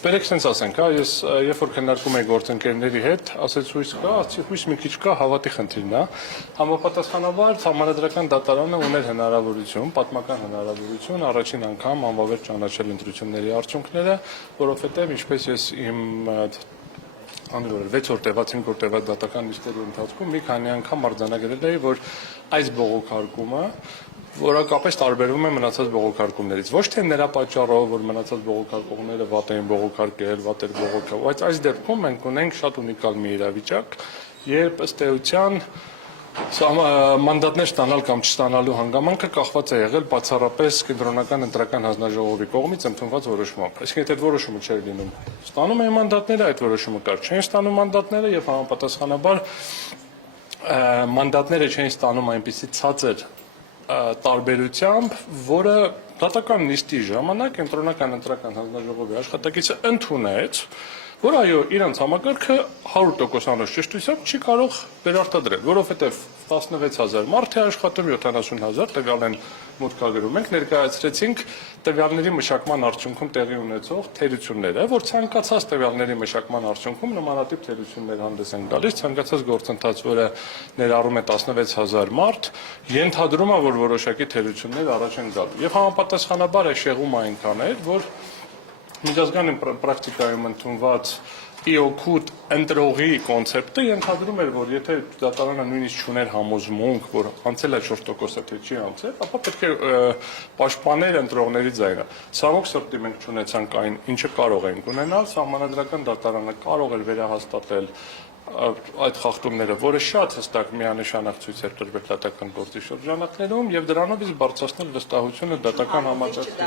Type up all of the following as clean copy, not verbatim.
Բերեք sense ասենք, ես երբ որ քննարկում եի գործընկերների հետ, ասեց հույս կա, ասեցի հույս մի քիչ կա, հավատի խնդիրն է։ Համապատասխանաբար Սահմանադրական դատարանը ուներ հնարավորություն, պատմական հնարավորություն առաջին անգամ անվավեր ճանաչել ընտրությունների արդյունքները, որովհետև ինչպես ես իմ 6 օր տևած, 5 օր տևած դատական նիստերի ընթացքում մի քանի անգամ արձանագրել էի, որ այս բողոքարկումը որակապես տարբերվում է մնացած բողոքարկումներից։ Ոչ թե նրա պատճառով, որ մնացած բողոքարկողները վատ էին բողոքարկել, վատ էր բողոքարկել, բայց այս դեպքում մենք ունենք շատ ունիկալ մի իրավիճակ, երբ ըստ էության մանդատներ ստանալ կամ չստանալու հանգամանքը կախված է եղել բացառապես կենտրոնական ընտրական հանձնաժողովի կողմից ընդունված որոշմամբ։ Այսինքն, եթե այդ որոշումը չէր լինում, ստանում էին մանդատները, այդ որոշումը կար, չէին ստանում մանդատները եւ համապատասխանաբար մանդատները չէին ստանում այնպիսի ցածր տարբերությամբ, որը դատական նիստի ժամանակ կենտրոնական ընտրական հանձնաժողովի աշխատակիցը ընդունեց, որ այո, իրանց համակարգը 100%-անոց ճշտությամբ չի կարող վերարտադրել, որովհետև 16000 մարդ է աշխատում, 70000 տվյալ են մուտքագրում։ Մենք ներկայացրեցինք տվյալների մշակման արդյունքում տեղի ունեցող թերությունները, որ ցանկացած տվյալների մշակման արդյունքում նմանատիպ թերություններ հանդես են գալիս, ցանկացած գործընթաց, որը ներառում է 16000 մարդ, ենթադրում է, որ որոշակի թերություններ առաջ են գալու։ Եվ համապատասխանաբար է շեղումը այնքան էր, որ միջազգային պրակտիկայում ընդունված իօքուտ ընտրողի կոնցեպտը ենթադրում էր, որ եթե դատարանը նույնիսկ չուներ համոզմունք, որ անցել է 4%-ը թե չի անցել, ապա պետք է պաշտպաներ ընտրողների ձայնը։ Ցավոք սրտի մենք չունեցանք այն, ինչը կարող էինք ունենալ, Սահմանադրական դատարանը կարող էր վերահաստատել այդ խախտումները, որը շատ հստակ միանշանակ ցույց էր տրվել դատական գործի շրջանակներում եւ դրանով իսկ բարձրացնել վստահությունը դատական համաճարակի։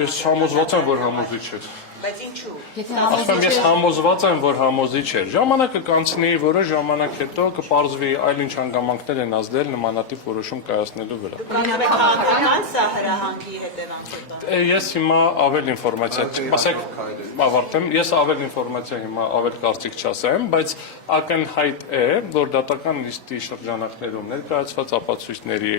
Ես համոզված եմ, որ համոզիչ էր։ Բայց ինչու։ Ասում ես համոզված եմ, որ համոզիչ էր։ Ժամանակը կանցնի, որոշ ժամանակ հետո կպարզվի այլ ինչ հանգամանքներ են ազդել նմանատիպ որոշում կայացնելու վրա։ Քաղաքական սա հրահանգի հետևանքով։ Ես հիմա ավել ինֆորմացիա, ասեք, ավարտեմ, ես ավել ինֆորմացիա հիմա ավել կարծիք չասեմ, բայց ակնհայտ է, որ դատական նիստի շրջանակներում ներկայացված ապացույցների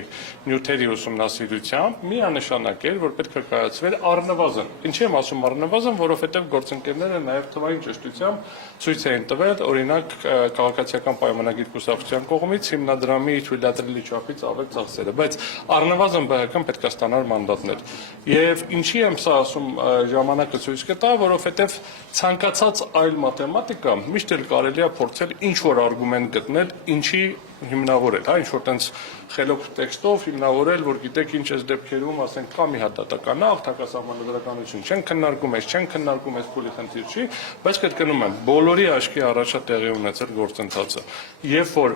նյութերի ուսումնասիրությամբ միանշանակ էր, որ պետք է կայացվեր առնվազն։ Ինչի եմ ասում առնվազն, որովհետև գործընկերները նաև թվային ճշտությամբ ցույց էին տվել, օրինակ քաղաքացիական պայմանագիր կուսակցության կողմից հիմնադրամի թույլատրելի չափից ավել ծախսերը, բայց առնվազն ԲՀԿ-ն պետք է ստանար մանդատներ։ Եվ ինչի եմ սա ասում, ժամանակը ցույց կտա, որովհետև ցանկացած այլ մաթեմատիկա միշտ էլ կարելի է փորձել ինչ որ արգումենտ գտնել, ինչի հիմնավորել, ինչ որ տենց խելոք տեքստով հիմնավորել, որ գիտեք ինչ էս դեպքերում, ասենք, կա մի հատ դատական աղ, հակասահմանադրականություն չեն քննարկում, չեն քննարկում, այս փուլի խնդիր չի, բայց կրկնում եմ, բոլորի աչքի առաջա տեղի ունեցել գործընթացը, երբ որ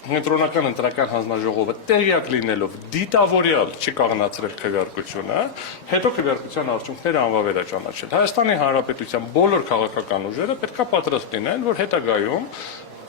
կենտրոնական ընտրական հանձնաժողովը տեղյակ լինելով դիտավորյալ չի կանգնացրել քվեարկությունը, հետո քվեարկության արդյունքները անվավեր է ճանաչել։ Հայաստանի Հանրապետության բոլոր քաղաքական ուժերը պետք է պատրաստ լինեն, որ հետագայում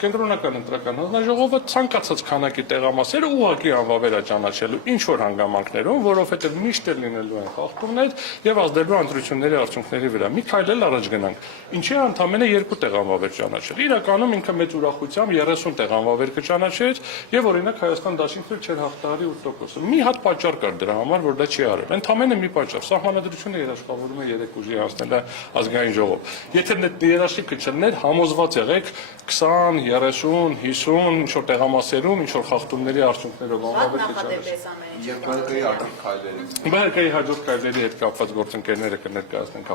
կենտրոնական ընտրական հանձնաժողովը ցանկացած քանակի տեղամասերը ուղղակի անվավեր է ճանաչելու ինչ որ հանգամանքներում, որովհետև միշտ էլ լինելու են խախտումներ եւ ազդելու ընտրությունների արդյունքների վրա։ Մի քայլ էլ առաջ գնանք։ Ինչի ընդամենը 2 տեղ անվավեր ճանաչել։ Իրականում ինքը մեծ ուրախությամբ 30 տեղ անվավեր կճանաչեր եւ օրինակ Հայաստան դաշինքը չէր հաղթահարի 8%-ը։ Մի հատ պատճառ կար դրա համար, որ դա չի արել։ Ընդամենը մի պատճառ։ Սահմանադրությունը երաշխավորում է 3 ուժի հասնել ազգային ժողով։ Եթե երաշխիքը չլներ, համոզված եղեք 20 30, 50 ինչ-որ տեղամասերում, ինչ-որ խախտումների արդյունքներով անվավեր կճանաչեն։ Եվ ԲՀԿ-ի հաջորդ քայլերի։ ԲՀԿ-ի հաջորդ քայլերի հետ կապված գործընկերները կներկայացնեն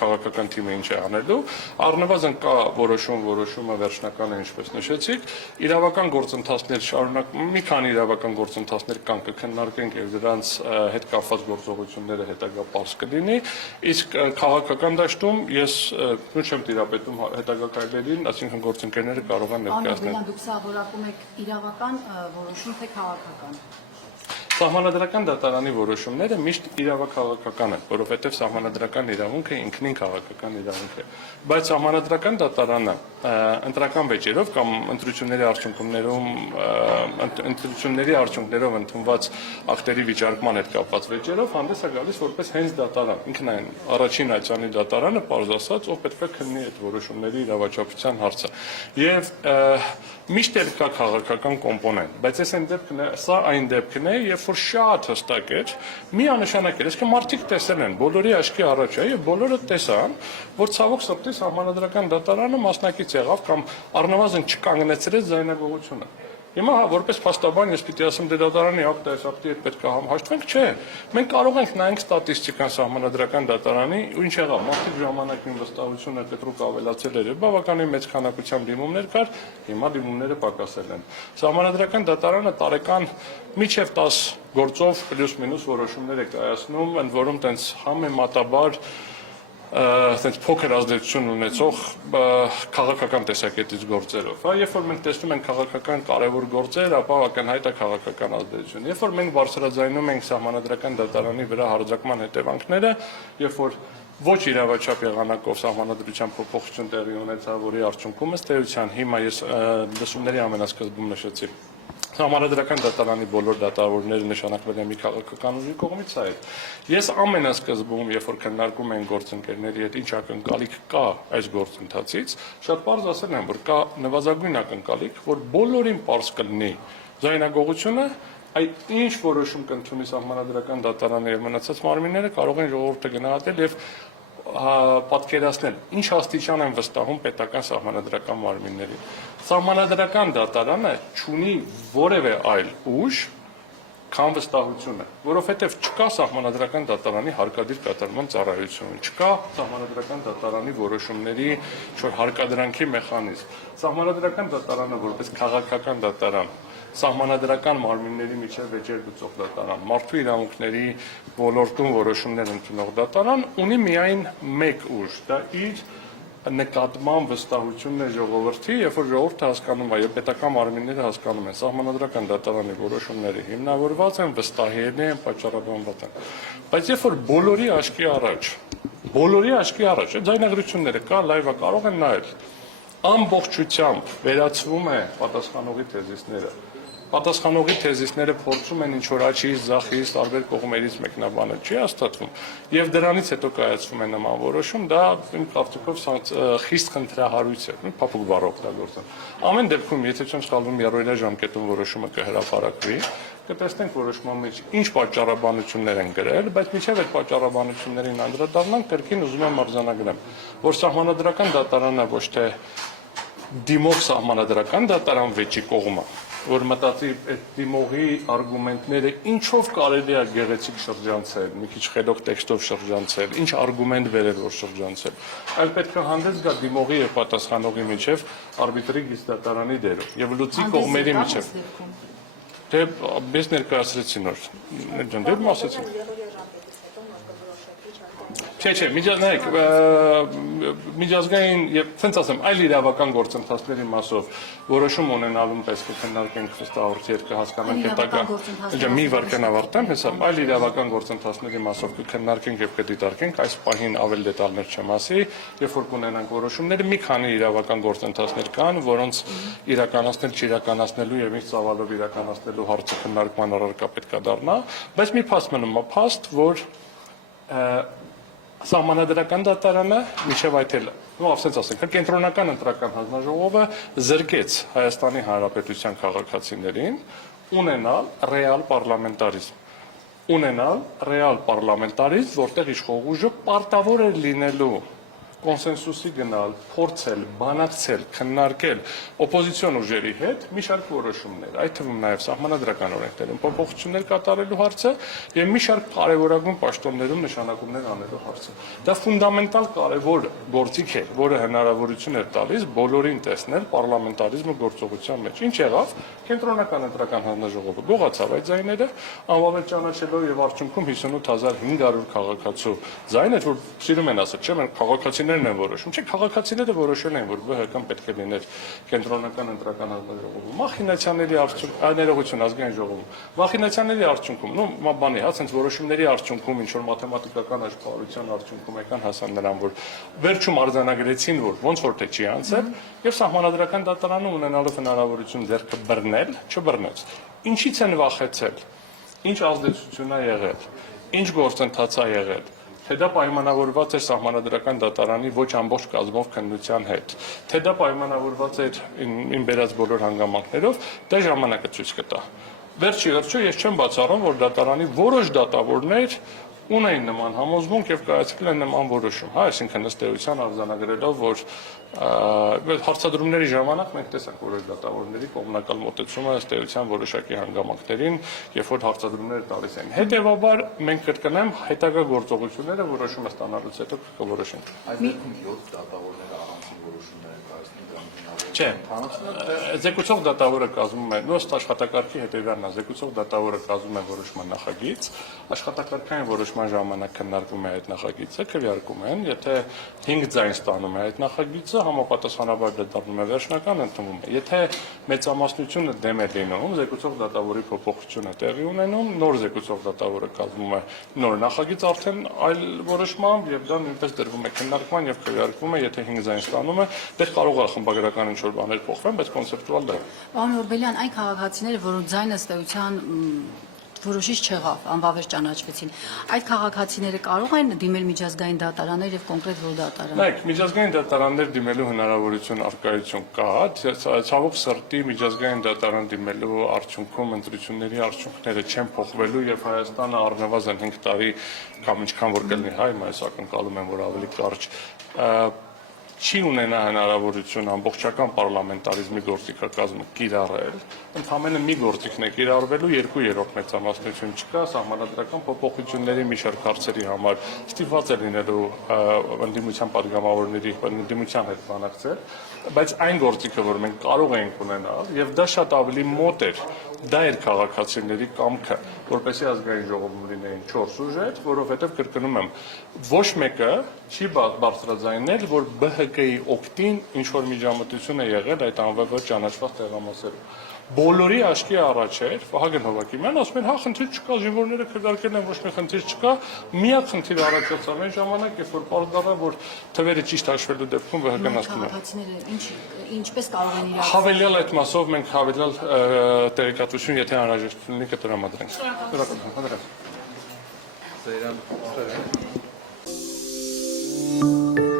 քաղաքական թիմը ինչ է անելու։ Առնվազն կա որոշումը վերջնական է, ինչպես նշեցիք, իրավական գործընթացներ շարունակ, մի քանի իրավական գործընթացներ կան կքննարկենք եւ դրանց հետ կապված գործողությունները հետագա պարզ կլինի, իսկ քաղաքական դաշտում ես նույն չեմ տիրապետում հետագա քայլերին, այսինքն գործընկերները կարող են ներկայացնել։ Դուք սա որակում եք իրավական որոշում թե քաղաքական։ Սահմանադրական դատարանի որոշումները միշտ իրավաքաղաքական են, որովհետև սահմանադրական իրավունքը ինքնին քաղաքական իրավունք է։ Բայց սահմանադրական դատարանը ընտրական վեճերով կամ ընտրությունների արդյունքներով ընդունված ակտերի վիճարկման հետ կապված վեճերով հանդես է գալիս որպես հենց դատարան։ Ինքն այն առաջին այցանի դատարանը, պարզ ասած, ով պետք է քննի այդ որոշումների իրավաչափության հարցը։ Եվ Միշտ էլ կա քաղաքական կոմպոնենտ, բայց այս այն դեպքն է, սա այն դեպքն է, երբ որ շատ հստակ էր, միանշանակ էր, այսինքն մարդիկ տեսել են, բոլորի աչքի առաջ է, եւ բոլորը տեսան, որ ցավոք սրտի Սահմանադրական դատարանը մասնակից եղավ կամ առնվազն չկանգնեցրեց ձայնագողությունը։ Հիմա որպես փաստաբան ես պիտի ասեմ դե դատարանի ակտը այս ակտի հետ պետք է համահաշտվենք, չէ։ Մենք կարող ենք նայենք ստատիստիկան Սահմանադրական դատարանի, ու ինչ եղավ, մարդիկ ժամանակին վստահությունը կտրուկ ավելացել էր, բավականին մեծ քանակությամբ դիմումներ կար, հիմա դիմումները պակասել են։ Սահմանադրական դատարանը տարեկան միջև 10 գործով պլյուս մինուս որոշումներ է կայացնում, ընդ որում տենց համեմատաբար այդպես փոքր ազդեցություն ունեցող քաղաքական տեսակետից գործերով։ Երբ որ մենք տեսնում ենք քաղաքական կարևոր գործեր, ապա ակնհայտ է քաղաքական ազդեցություն։ Երբ որ մենք բարձրաձայնում ենք Սահմանադրական դատարանի վրա հարձակման հետևանքները, երբ որ ոչ իրավաչափ եղանակով Սահմանադրության փոփոխություն տեղի ունեցավ, որի արդյունքում ըստ էության հիմա ես լսումների ամենասկզբում նշեցի Սահմանադրական դատարանի բոլոր դատավորները նշանակվել են մի քաղաքական ուժի կողմից այդ։ Ես ամենասկզբում, երբ որ քննարկում են գործընկերների հետ ինչ ակնկալիք կա այս գործընթացից, շատ պարզ ասել եմ, որ կա նվազագույն ակնկալիք, որ բոլորին պարզ կլինի ձայնագողությունը, այդ ինչ որոշում կընդունի Սահմանադրական դատարանը եւ մնացած մարմինները կարող են ժողովուրդը գնահատել եւ պատկերացնել ինչ աստիճան են վստահում պետական սահմանադրական մարմիններին։ Սահմանադրական դատարանը չունի որևէ այլ ուժ, քան վստահությունը, որովհետև չկա Սահմանադրական դատարանի հարկադիր կատարման ծառայություն, չկա Սահմանադրական դատարանի որոշումների հարկադրանքի մեխանիզմ։ Սահմանադրական դատարանը որպես քաղաքական դատարան, Սահմանադրական մարմինների միջև վեճեր գծող դատարան, մարդու իրավունքների ոլորտում որոշումներ ընդունող դատարան ունի միայն մեկ ուժ, դա իր նկատմամբ վստահությունն է ժողովրդի, երբ որ ժողովուրդը հասկանում է, եւ պետական մարմինները հասկանում են, Սահմանադրական դատարանի որոշումները հիմնավորված են, վստահելի են, պատճառաբանված են։ Բայց երբ որ բոլորի աչքի առաջ, ձայնագրությունները կա, լայվը կարող են նայել, ամբողջությամբ վերացվում է պատասխանողի թեզիսները։ Պատասխանողի թեզիսները փորձում են ինչ-որ աչից, ձախից, տարբեր կողմերից մեկնաբանել, չի հաստատվում։ Եվ դրանից հետո կայացվում է նման որոշում, դա իմ կարծիքով խիստ խնդրահարույց է, փափուկ բառ օգտագործեմ։ Ամեն դեպքում, եթե չեմ սխալվում, երրորդյա ժամկետում որոշումը կհրապարակվի, կտեսնենք որոշման մեջ ինչ պատճառաբանություններ են գրել, բայց մինչև այդ պատճառաբանություններին անդրադառնանք, կրկին ուզում եմ արձանագրեմ, որ Սահմանադրական դատարանը ոչ թե դիմող Սահմանադրական դատարան վեճի կողմը, որ մտածի այդ դիմողի արգումենտները ինչով կարելի է գեղեցիկ շրջանցել, մի քիչ խելոք տեքստով շրջանցել, ինչ արգումենտ վերել որ շրջանցել, այլ պետք է հանդես գա դիմողի եւ պատասխանողի միջև արբիտրի գիստատարանի դերով եւ լուծի կողմերի միջև։ Դե ես ներկայացրեցի նոր, դե մասեցի։ Չէ, միջազգային եւ ցենց ասեմ, այլ իրավական գործընթացների մասով որոշում ունենալուն պես կքննարկենք հստահորձի հետ կհասկանանք հետագա մի վարքան ավարտեմ, հեսա այլ իրավական գործընթացների մասով կքննարկենք եւ կդիտարկենք այս պահին ավել դետալներ չեմ ասի, երբ որ կունենանք որոշումները, մի քանի իրավական գործընթացներ կան, որոնց իրականացնել չիրականացնելու եւ ինչ ծավալով իրականացնելու հարցը քննարկման առարկա պետք է դառնա, բայց մի փաստ մնում է փաստ, որ Սահմանադրական դատարանը մինչև այդ էլ, ասենց ասենք, կենտրոնական ընտրական հանձնաժողովը զրկեց Հայաստանի Հանրապետության քաղաքացիներին ունենալ ռեալ պարլամենտարիզմ, որտեղ իշխող ուժը պարտավոր էր լինելու կոնսենսուսի գնալ, փորձել, բանակցել, քննարկել օպոզիցիոն ուժերի հետ մի շարք որոշումներ, այդ թվում նաև սահմանադրական օրենքներում փոփոխություններ կատարելու հարցը եւ մի շարք կարևորագույն պաշտոններում նշանակումներ անելու հարցը։ Դա ֆունդամենտալ կարևոր գործիք է, որը հնարավորություն է տալիս բոլորին տեսնել պարլամենտարիզմը գործողության մեջ։ Ինչ եղավ, կենտրոնական ընտրական հանձնաժողովը գողացավ այդ ձայները, անվավեր ճանաչելով եւ արդյունքում 58500 քաղաքացու ձայներ, որ սիրում են ասել, չէ՞, մենք քաղաքացիներն են որոշում, չէ, քաղաքացիները որոշել են, որ ԲՀԿ-ն պետք է լիներ կենտրոնական ընտրական հանձնաժողովում, մախինացիաների արդյունքում, ներողություն ազգային ժողովում, մախինացիաների արդյունքում, բանի, հա, ցենց որոշումների արդյունքում, ինչ որ մաթեմատիկական աշխարհության արդյունքում եկան հասան նրան, որ վերջում արձանագրեցին, որ ոնց որ թե չի անցել, եւ Սահմանադրական դատարանը ունենալով հնարավորություն ձեռքը բռնել, չբռնեց։ Ինչից են վախեցել, ինչ ազդեցություն է եղել, ինչ գործընթաց է եղել, թե դա պայմանավորված էր սահմանադրական դատարանի ոչ ամբողջ կազմով քննության հետ, թե դա պայմանավորված էր իմ բերած բոլոր հանգամանքներով, դա ժամանակը ցույց կտա։ Վերջի վերջո ես չեմ բացառում, որ դատարանի որոշ դատավորներ ունեին նման համոզմունք եւ կայացրել են նման որոշում, հա, այսինքն ըստ էության արձանագրելով, որ հարցադրումների ժամանակ մենք տեսանք որոշ դատավորների կողմնակալ մոտեցումը ըստ էության որոշակի հանգամանքներին, երբ որ հարցադրումները տալիս են։ Հետևաբար մենք կրկնեմ հետագա գործողությունները որոշումը ստանալուց հետո կորոշենք։ Այս դեպքում 7 դատավորները առանցին որոշումներ են կայացնում Չէ, զեկուցող դատավորը կազմում է նույնիսկ աշխատակարգի հետևյալն է, զեկուցող դատավորը կազմում է որոշման նախագիծ, աշխատակարգային որոշման ժամանակ քննարկվում է այդ նախագիծը, քվեարկում են, եթե 5 ձայն ստանում է այդ նախագիծը, համապատասխանաբար դա դառնում է վերջնական, ընդունվում է։ Եթե մեծամասնությունը դեմ է լինում, զեկուցող դատավորի փոփոխությունը տեղի ունենում, նոր զեկուցող դատավորը կազմում է նոր նախագիծ արդեն այլ որոշմամբ եւ դա նույնպես դրվում է քննարկման եւ քվեարկվում է, եթե 5 ձայն ստանում է, դեռ կարող է խմբագրական ինչ-որ բաներ փոխվեն, բայց կոնցեպտուալ դա է։ Պարոն Օրբելյան, այն քաղաքացիները, որոնց ձայնը ըստ էության որոշիչ չեղավ, անվավեր ճանաչվեցին, այդ քաղաքացիները կարող են դիմել միջազգային դատարաններ եւ կոնկրետ որ դատարան։ Նայեք, միջազգային դատարաններ դիմելու հնարավորություն առկայություն կա, ցավոք սրտի միջազգային դատարան դիմելու արդյունքում ընտրությունների արդյունքները չեն փոխվելու եւ Հայաստանը առնվազն 5 տարի կամ ինչքան որ կլինի հայ, այս ակնկալում են, որ ավելի կարճ չի ունենա հնարավորություն ամբողջական պարլամենտարիզմի գործիքակազմը կիրառել, ընդհանրապես մի գործիքն է կիրառվելու, 2/3 մեծամասնություն չկա, սահմանադրական փոփոխությունների մի շարք հարցերի համար ստիպված է լինելու ընդդիմության падգամավորների ընդդիմության հետ բանակցել, բայց այն գործիքը, որ մենք կարող ենք ունենալ, եւ դա շատ ավելի մոտ էր, դա էր քաղաքացիների կամքը, որպեսզի ազգային ժողովում լինեին 4 ուժեր, որովհետեւ կրկնում եմ, ոչ մեկը չի բարձրաձայնել, որ ԲՀԿ-ի օգտին ինչ որ միջամտություն է եղել այդ անվավեր ճանաչված տեղամասերում։ Բոլորի աչքի առաջ էր Վահագն Հովակիմյանն ասում էր, հա, խնդիր չկա, զինվորները քվեարկել են, ոչ մի խնդիր չկա, միակ խնդիր առաջացավ այն ժամանակ, երբ որ պարզվավ, որ թվերը ճիշտ հաշվելու դեպքում ԲՀԿ-ն ասում է։ Քաղաքացիները ինչպես կարող են իրար։ Հավելյալ այդ մասով մենք հավելյալ տեղեկատվություն, եթե անհրաժեշտություն ունի, կտրամադրենք։ Շնորհակալ եմ։